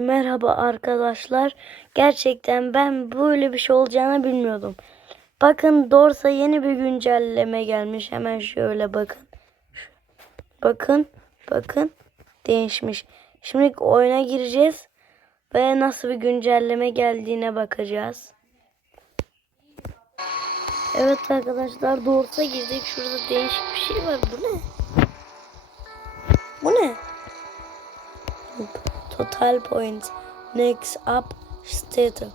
Merhaba arkadaşlar. Gerçekten ben böyle bir şey olacağını bilmiyordum. Bakın Dorsa yeni bir güncelleme gelmiş. Hemen şöyle bakın. Bakın, bakın değişmiş. Şimdi oyuna gireceğiz ve nasıl bir güncelleme geldiğine bakacağız. Evet arkadaşlar Dorsa girdik. Şurada değişik bir şey var. Bu ne? Bu ne? Total points. Next up state.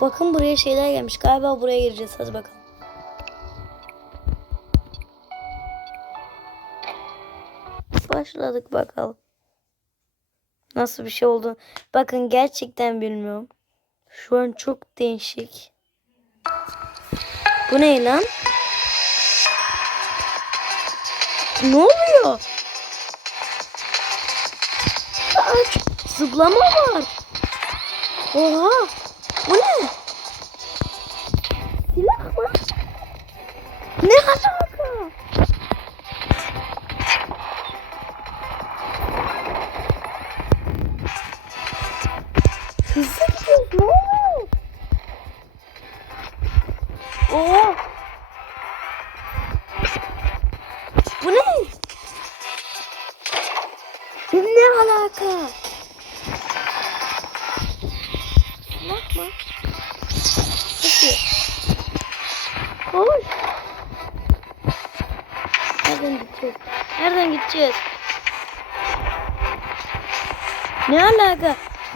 Bakın buraya şeyler gelmiş. Galiba buraya gireceğiz. Hadi bakalım. Başladık bakalım. Nasıl bir şey oldu? Bakın gerçekten bilmiyorum. Şu an çok değişik. Bu ne lan? Ne oluyor? Aç. Zıplama var. Oha. Bu ne? Silah mı? Ne alaka?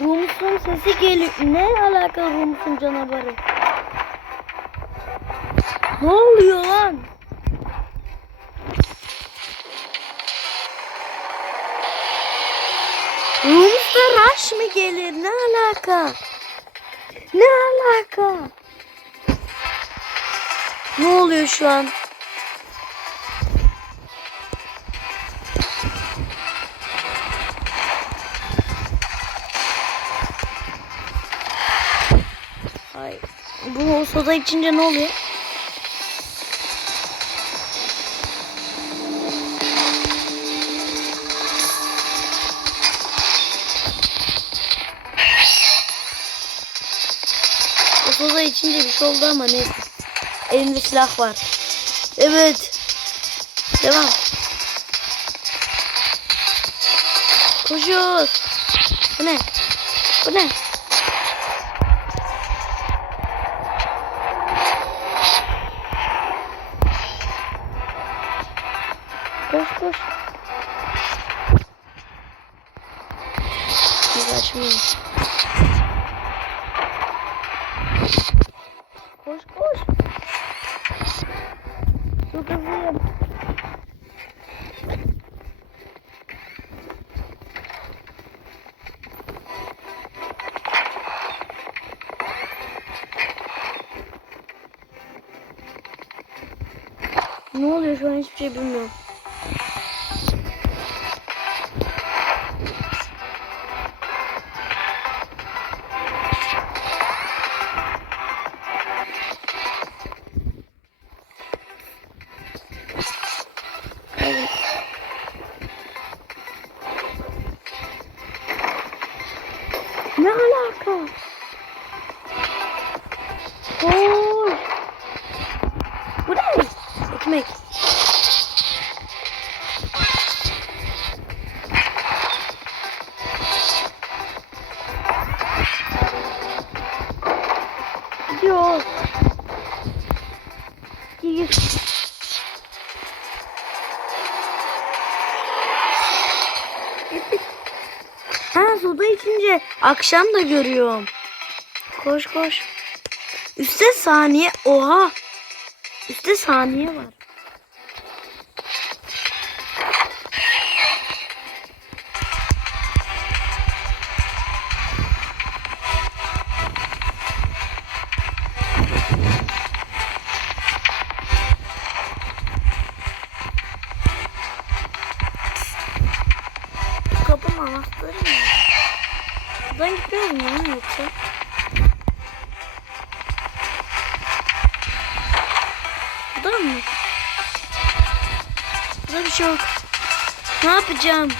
Alaka? Rumus'un sesi geliyor. Ne alaka Rumus'un canavarı? Ne oluyor lan? Rums'ta rush mı gelir? Ne alaka? Ne alaka? Ne oluyor şu an? Bu soda içince ne oluyor? O soda içince bir şey oldu ama neyse. Elimde silah var. Evet. Devam. Koşuyoruz. Bu ne? Bu ne? Akşam da görüyorum. Koş koş. Üste saniye. Oha. Üste saniye var. alacağım.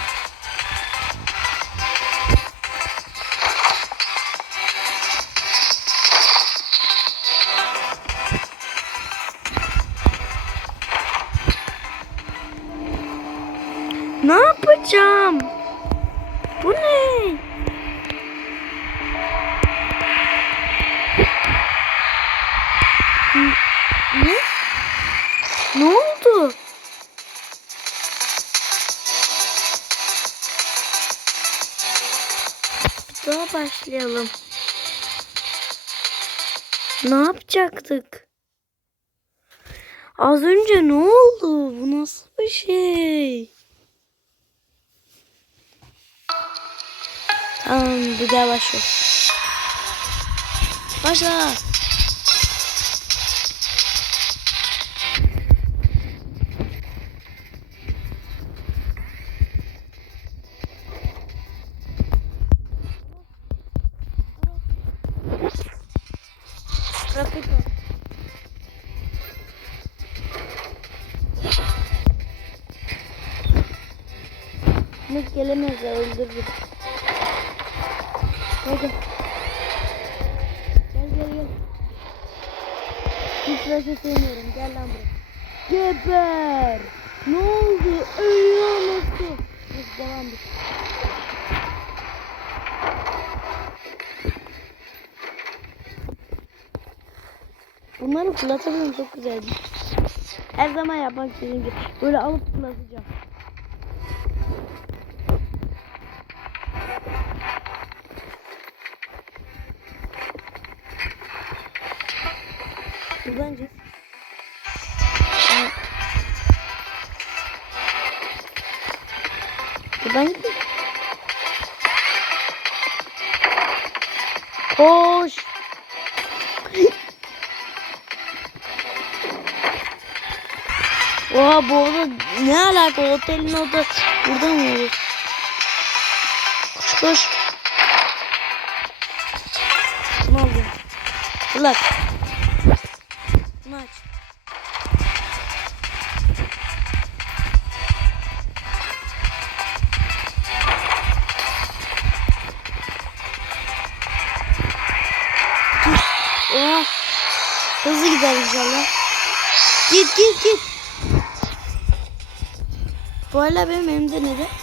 Ne yapacağım? Bu ne? Ne? Ne? Başlayalım. Ne yapacaktık? Az önce ne oldu? Bu nasıl bir şey? Tamam bir daha başlıyoruz. Başla. Umut gelemez ya öldürürüm. Hadi. Gel gel gel. Hiç tıraşı sevmiyorum. Gel lan buraya. Geber. Ne oldu? Ölüyor musun? Biz devam et. Bunları fırlatabilirim çok güzel. Her zaman yapmak istediğim gibi. Böyle alıp fırlatacağım. Oha bu oda ne alaka otelin oda burada mı olur? Koş koş. Ne oldu? Fırlat. Bunu aç. Dur. Oha. Hızlı gider inşallah. Git git git. Bu hala benim elimde neden?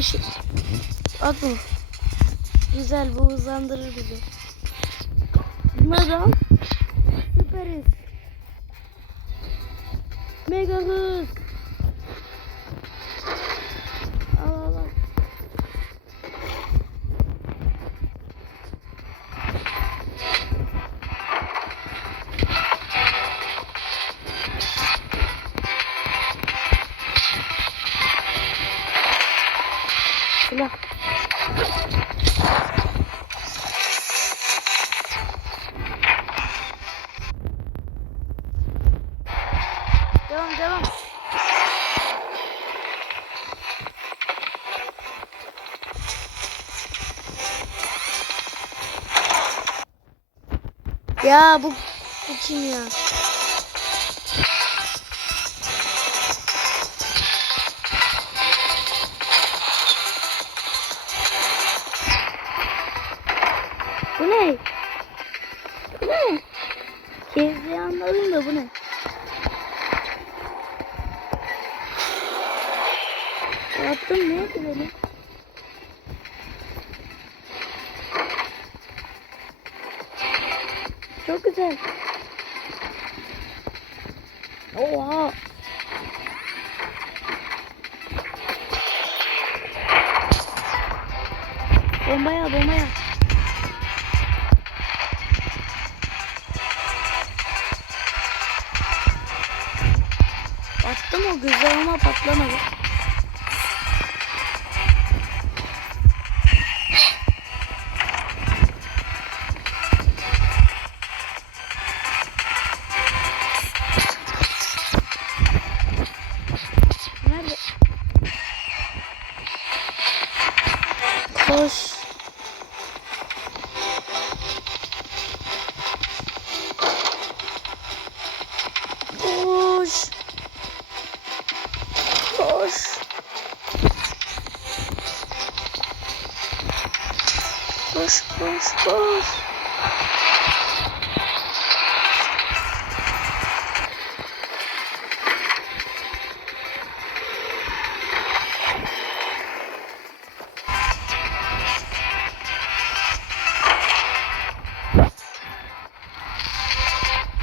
Aa şey. Atma. Güzel bu hızlandırır bizi. Mega. Süperiz. Mega hız. Ya bu bu kim ya? Bu ne? Bu ne? Kezi anladım da bu ne? Yaptım neydi benim? Güzel. Oha.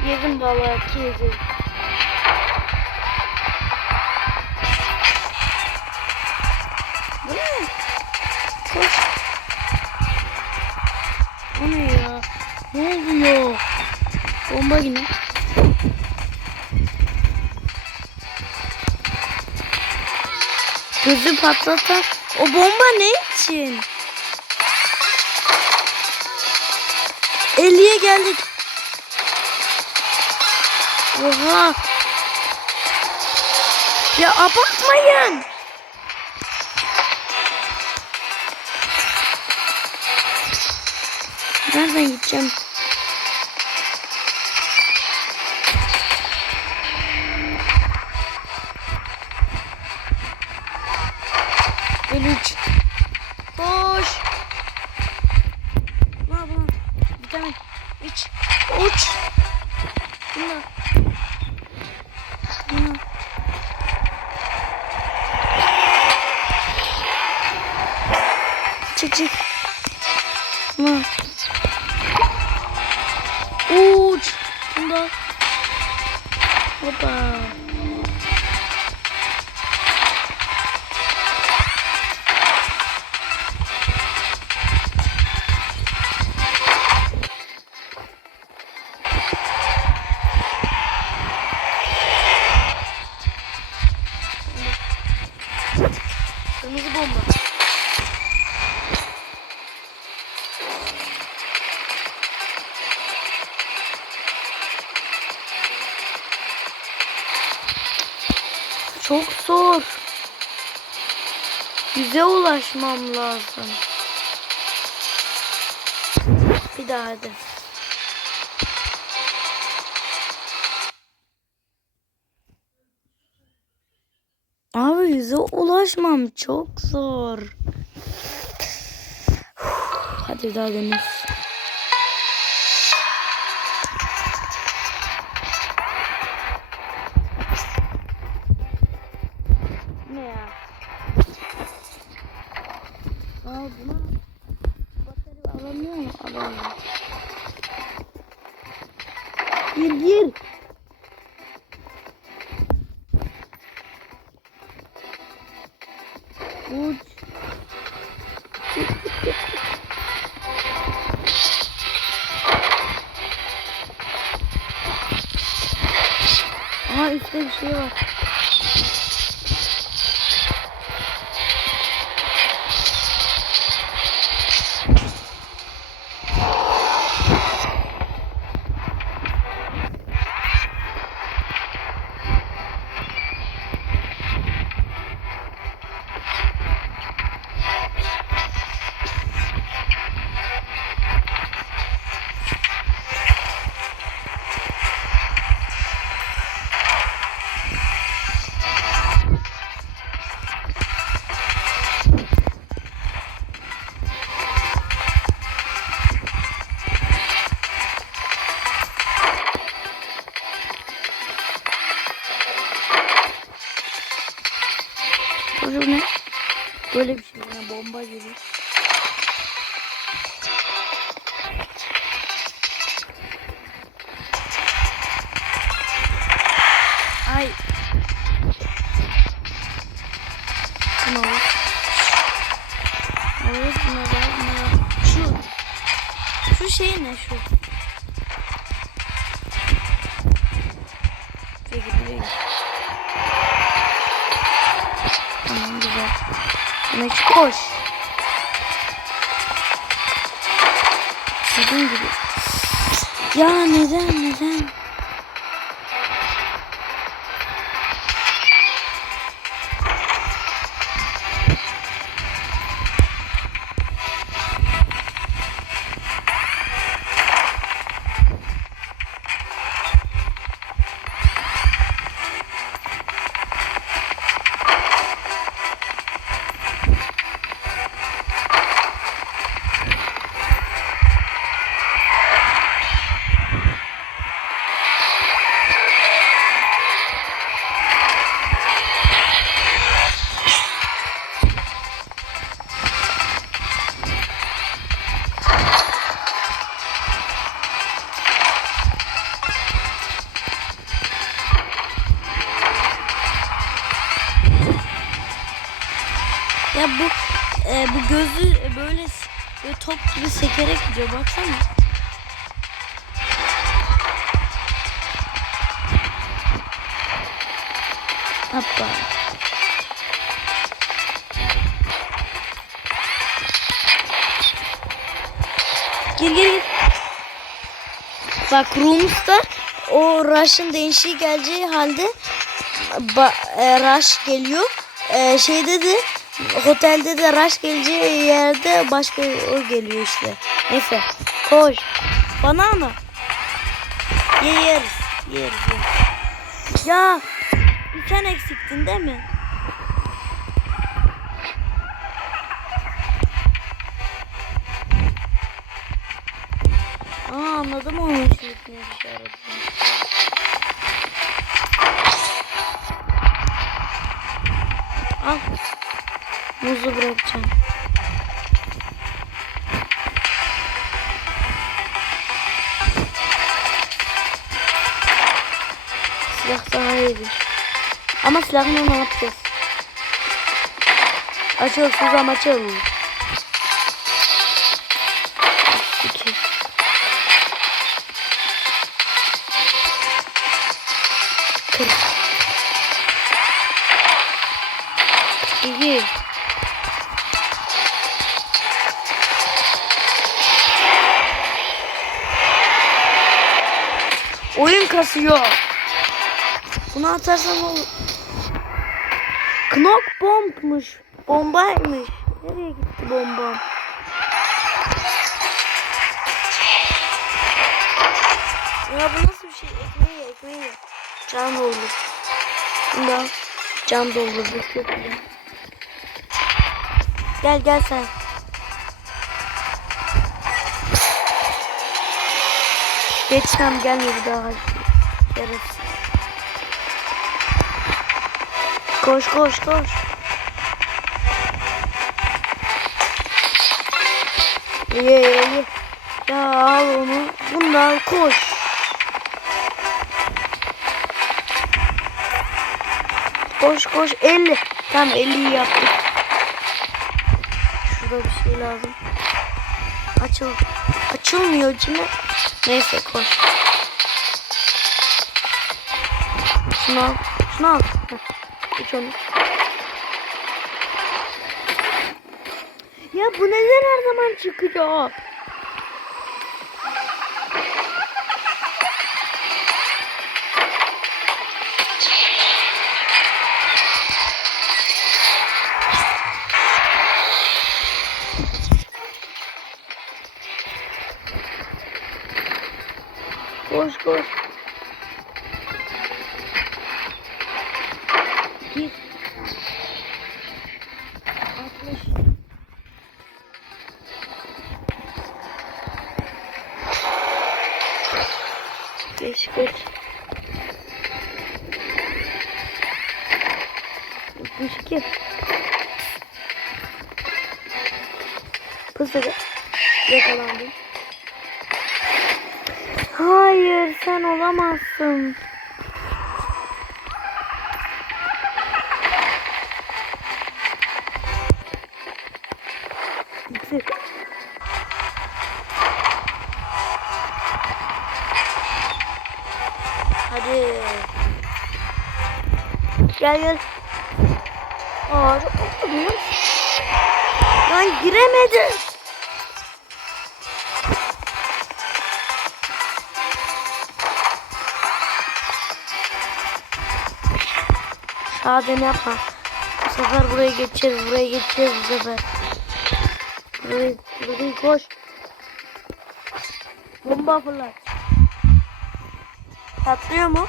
Yedim vallahi ki yedim. Bu ne? Koş. Bu ne ya? Ne oluyor? Bomba yine. Gözü patlatan o bomba ne için? 50'ye geldik. Oha. Ya abartmayın. Nereden gideceğim? El üç. Koş. Çok zor. Yüze ulaşmam lazım. Bir daha hadi. Abi yüze ulaşmam çok zor. Hadi daha deniz. 不需要。Bu ne? Böyle bir şey. Yani bomba gibi. Ay. Al. Evet buna da buna da. Şu. Şu şey ne şu? Koş. Gel gel gel. Bak Rumus'ta o Rush'ın değişiği geleceği halde ba, e, Rush geliyor. E, şeyde de otelde de Rush geleceği yerde başka o geliyor işte. Neyse koş. Banana. Ye yeriz. Yeriz yeriz. Ya sen eksiktin değil mi? Anladım onun şeklini işaretini. Al. Muzu bırakacağım. Silah daha iyidir. Ama silahını ne yapacağız? Açıl Suzam açıl. Kasıyor. Bunu atarsan olur. Knock bombmuş. Bombaymış. Nereye gitti bombam? Ya bu nasıl bir şey? Ekmeği ye, ekmeği ye. Can doldur. Al. Can doldurdu. Çok güzel. Gel gel sen. Geçsem gelme bir daha. Şerefsiz. Koş koş koş. Ye ye. Ya al onu. Bunu da al koş. Koş koş 50. Tamam 50'yi yaptık. Şurada bir şey lazım. Açıl. Açılmıyor içine. Neyse koş. Şunu al. Şunu al. Heh. İç onu. Ya bu neden her zaman çıkıyor? Bitir. Hadi. Gel gel. Aa çok korktum. Lan giremedim. Şaden yapma. Bu sefer buraya geçeceğiz. Buraya geçeceğiz bu sefer. Buraya koş. Bomba fırlat. Patlıyor mu?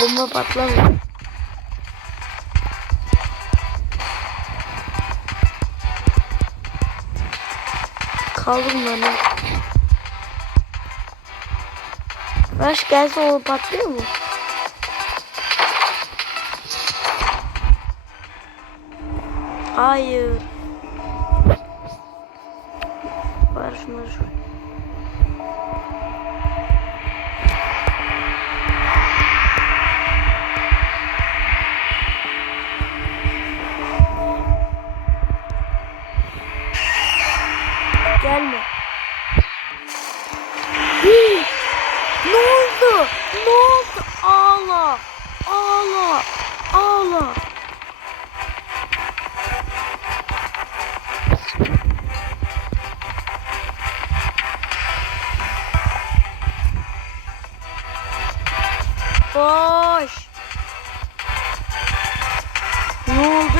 Bomba patlamıyor. Kaldım ben. Rush gelse o patlıyor mu? Hayır. Barış.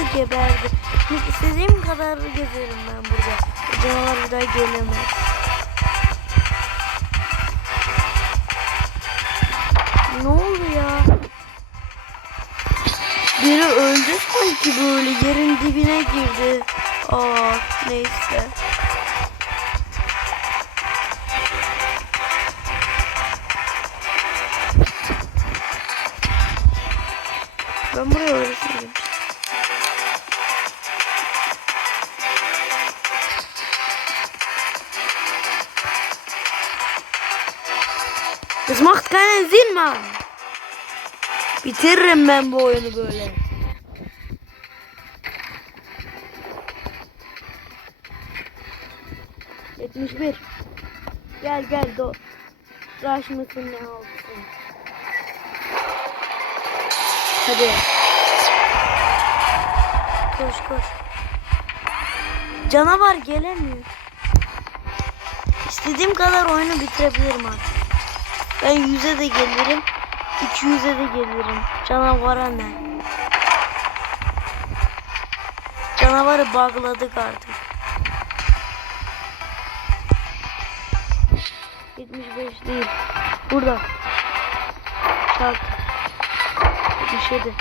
Oldu geberdi. İstediğim kadar gezerim ben burada. Bu Canavar bir daha gelemez. Ne oldu ya? Biri öldü sanki böyle yerin dibine girdi. Aa neyse. Bitiririm ben bu oyunu böyle. Yetmiş bir. Gel gel do. Rush mısın ne olsun. Hadi. Koş koş. Canavar gelemiyor. İstediğim kadar oyunu bitirebilirim artık. Ben yüze de gelirim. 200'e de gelirim. Canavara ne? Canavarı bağladık artık. 75 değil. Burada. Şart. 77.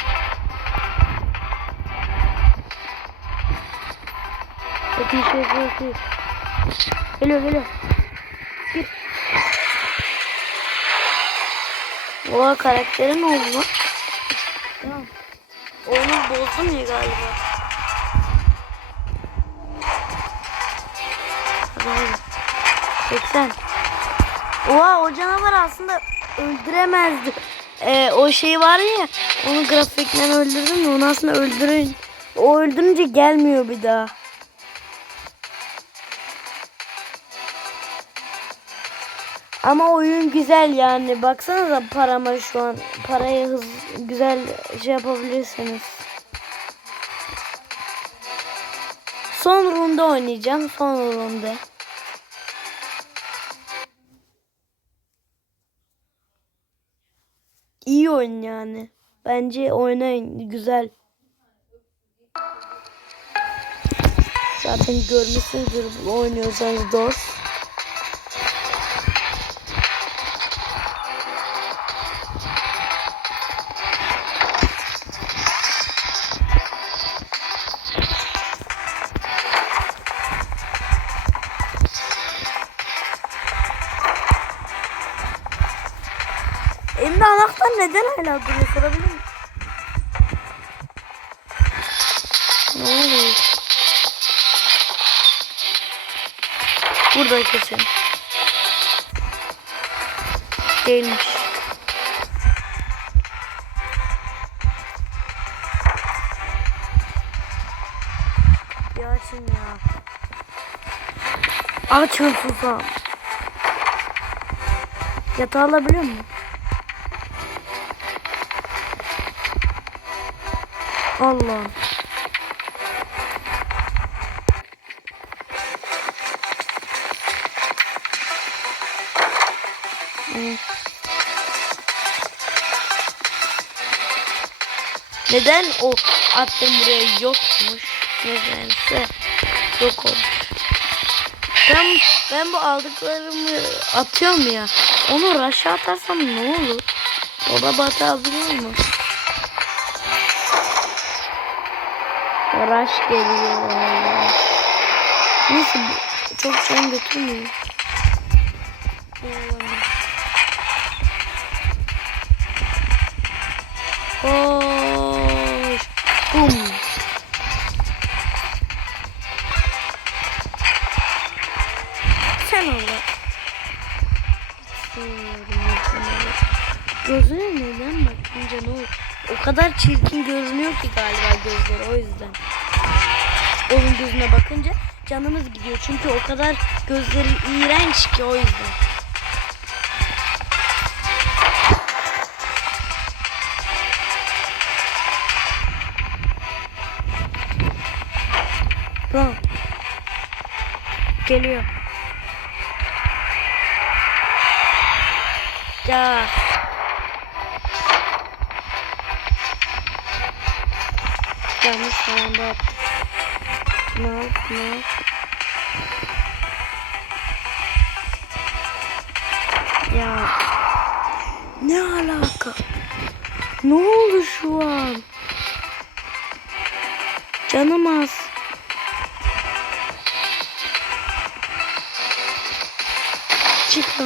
Yetmiş değil. Geliyor geliyor. Gir. Oha karakterin oldu lan. Oyunu bozdum ya galiba. Hadi. 80. Oha o canavar aslında öldüremezdi. Ee, o şey var ya onu grafikten öldürdüm de onu aslında öldürün. O öldürünce gelmiyor bir daha. Ama oyun güzel yani. Baksanıza parama şu an. Parayı hız güzel şey yapabilirsiniz. Son runda oynayacağım. Son runda. İyi oyun yani. Bence oynayın. Güzel. Zaten görmüşsünüzdür oynuyorsanız dost. Neden hala duruyor sorabilir miyim? Ne oluyor? Burada kesin. Değilmiş. Ya açın ya. Açın susam. Yatağı alabiliyor musun? Allah. Evet. Neden o attım buraya yokmuş? Nedense yok olmuş. Ben, ben bu aldıklarımı atıyorum ya. Onu raşa atarsam ne olur? Dolaba atabiliyor mu? Raş geliyor. Neyse çok can götürmüyor. Koş. Bum. Sen orada. Gözüne neden bakınca ne olur? O kadar çirkin görünüyor ki galiba gözleri o yüzden. Onun gözüne bakınca canımız gidiyor. Çünkü o kadar gözleri iğrenç ki o yüzden. Tamam. Geliyor. Ne yap, ne yap? Ya. Ne alaka? Ne oldu şu an? Canım az. Çıkma.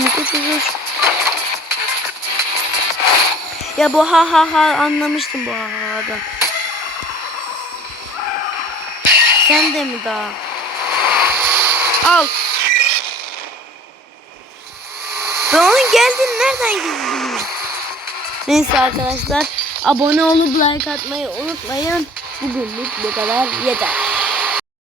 Uç uç. Ya bu ha ha ha anlamıştım bu ha ha'dan. Sen de mi daha? Al. Ben onun geldiğini nereden bildim? Neyse arkadaşlar abone olup like atmayı unutmayın. Bugünlük bu kadar yeter.